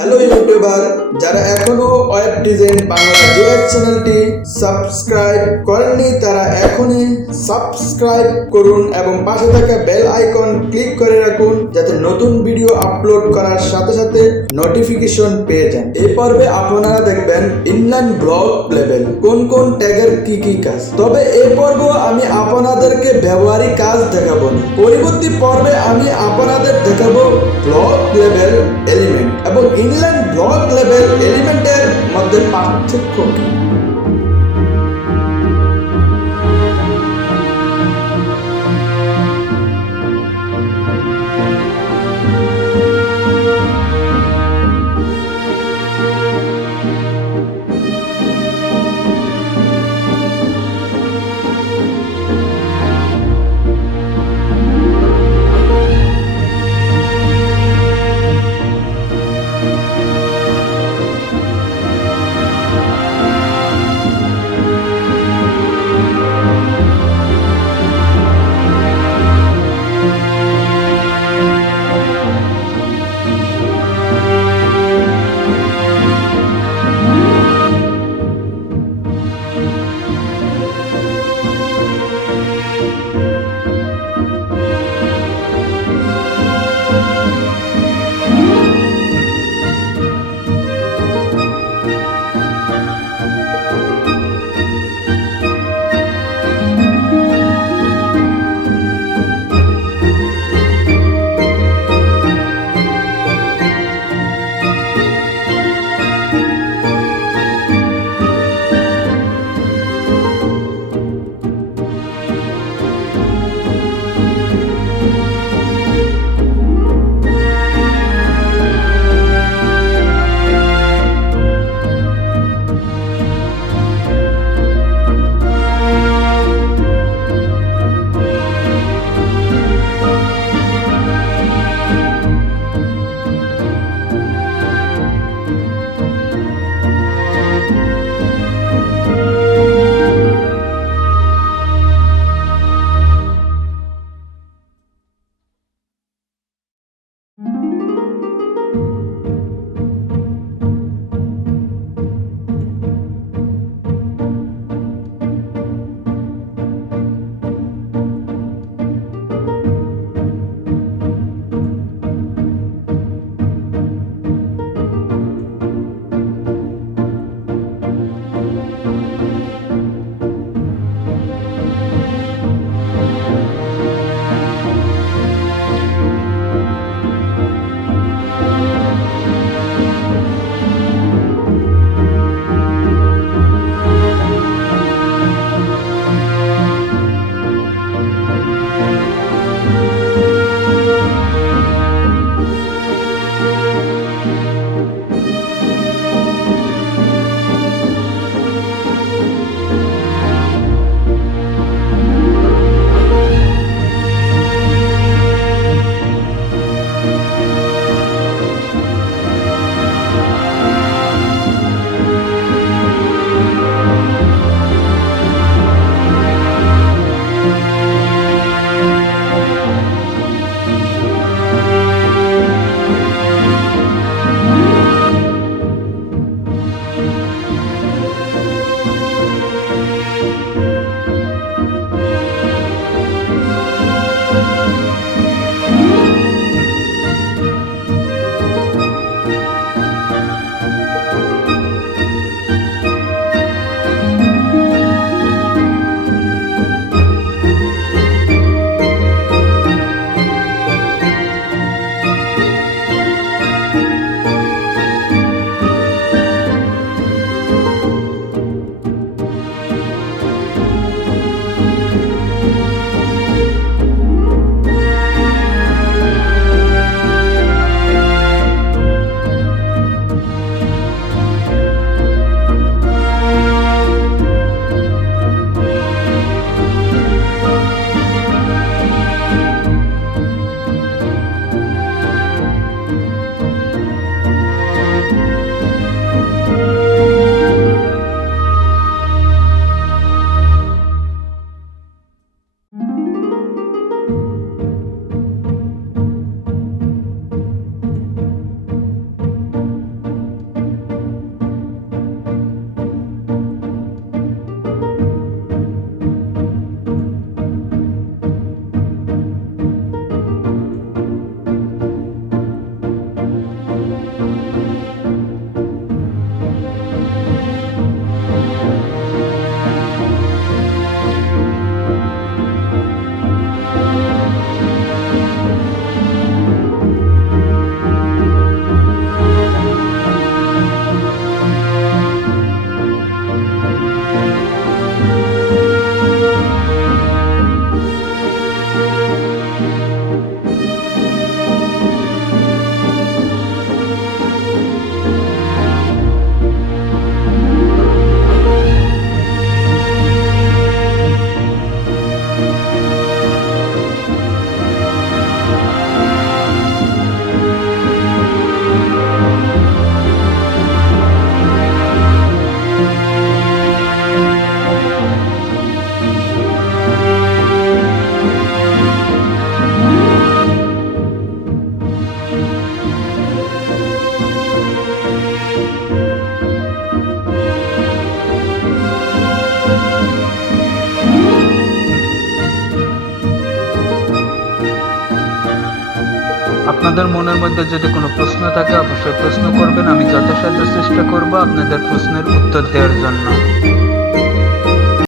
Hello YouTuber, যারা এখনো web design Bangla JS চ্যানেলটি সাবস্ক্রাইব করেননি তারা এখনই সাবস্ক্রাইব করুন এবং পাশে থাকা বেল আইকন ক্লিক করে রাখুন যাতে নতুন ভিডিও আপলোড করার সাথে সাথে নোটিফিকেশন পেয়ে যান। এই পর্বে আপনারা দেখবেন ইনলাইন ব্লক লেভেল কোন কোন ট্যাগের কি কাজ। তবে এই পর্ব আমি আপনাদেরকে ব্যবহারিক কাজ দেখাবো না। পরবর্তী পর্বে আমি আপনাদের দেখাবো ব্লক লেভেল এলিমেন্ট এবং ইনলাইন ব্লক লেভেল এলিমেন্টের মধ্যে পার্থক্য কি। আপনাদের মনের মধ্যে যদি কোনো প্রশ্ন থাকে অবশ্যই প্রশ্ন করবেন, আমি যথাসাধ্য চেষ্টা করব আপনাদের প্রশ্নের উত্তর দেওয়ার জন্য।